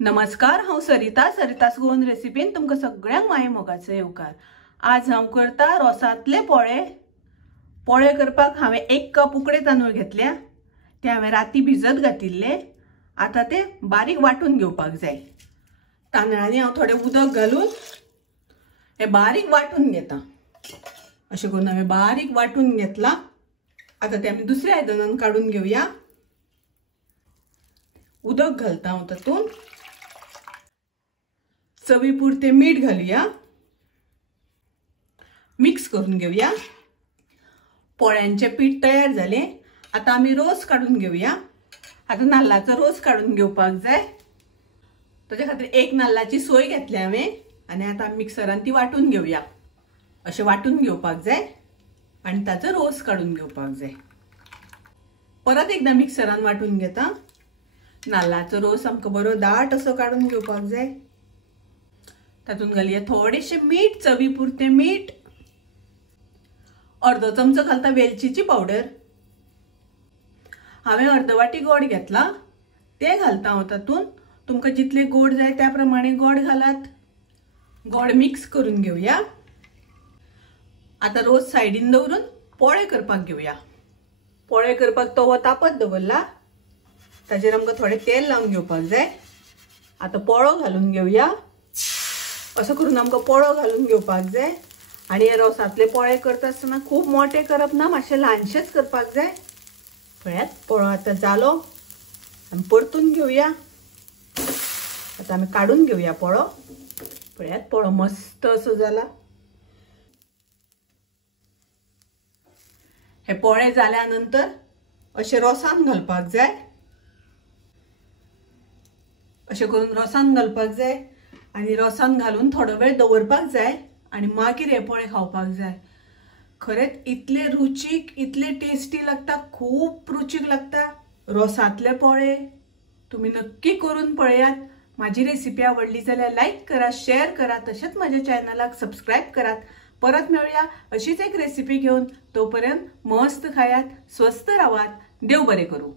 नमस्कार, हांव सरितास गोवन रेसिपीन तुमकां सगळ्यांक माये मोगाचो येवकार। आज हांव करता रोसातले पोळे। पोळे करपाक हांवें 1 कप उकडे तांदूळ घेतल्या। ते हांवें राती भिजत घातिल्ले। आता ते बारीक वाटून घेवपाक जाय। तांदळांनी हांव थोडे उदक घालून हे बारीक वाटून घेता। अशें करून हांवें बारीक वाटून घेतला। आता ते आमी दुसऱ्या आयदनान काढून घेवया। उदक घालता हांव तातूंत। चवी पुरते मीठ घालूया। मिक्स करून घेवया। पोळ्यांचे पीठ तयार झाले। आता आमी रोस काढून घेवया। आता नाल्लाचो रोस काढून घेवपाक जाय। ताचे खातीर 1 नाल्लाची सोय घेतली हांवें आनी आता मिक्सरान ती वाटून घेवया। अशें वाटून घेवपाक जाय आनी ताचो रोस काढून घेवपाक जाय। परत एकदा मिक्सरान वाटून घेता। नाल्लाचो रोस आमकां बरो दाट असो काढून घेवपाक जाय। तातून घालया थोडेशे मीठ, चवी पुरते मीठ। अर्धो चमचो घालता वेलचीची पावडर। हांवें अर्द वाटी गोड घेतला, ते घालता हांव तातून। तुमकां जितले गोड जाय त्या प्रमाणे गोड घालात। गोड मिक्स करून घेवया। आता रोस सायडीन दवरून पोळे करपाक घेवया। पोळे करपाक तवो तापत दवरला। ताजेर आमकां थोडे तेल लावन घेवपाक जाय। आता पोळो घालून घेवया। असं करून आमकां पोळो घालून घेवपाक जाय। आणि हे रोसातले पोळे करता आसतना खूब मोठे करप ना, मातशे ल्हानशेच करपाक जाय। पळयात पोळो आता जालो। आमी परतून घेवया। आता आमी काढून घेवया पोळो। पळयात पोळो मस्त असो जाला। हे पोळे जाल्या नंतर अशे रोसान घालपाक जाय। अशें करून रोसान घालपाक जाय आनी रोसान घालून थोडो वेळ दवरपाक जाय आनी मागीर हे पोळे खावपाक जाय। खरेंच इतले रुचीक, इतले टेस्टी लागता, खूब रुचीक लागता रोसातले पोळे। तुम्ही नक्की करून पळयात। माझी रेसिपी आवडली जाल्यार लाईक करा, शेअर करा, तशेंच माझ्या चॅनलाक सबस्क्राईब करात। परत मेळुया अशीच एक रेसिपी घेऊन। तोपर्यंत मस्त खायात, स्वस्थ रावात, देव बरे करू।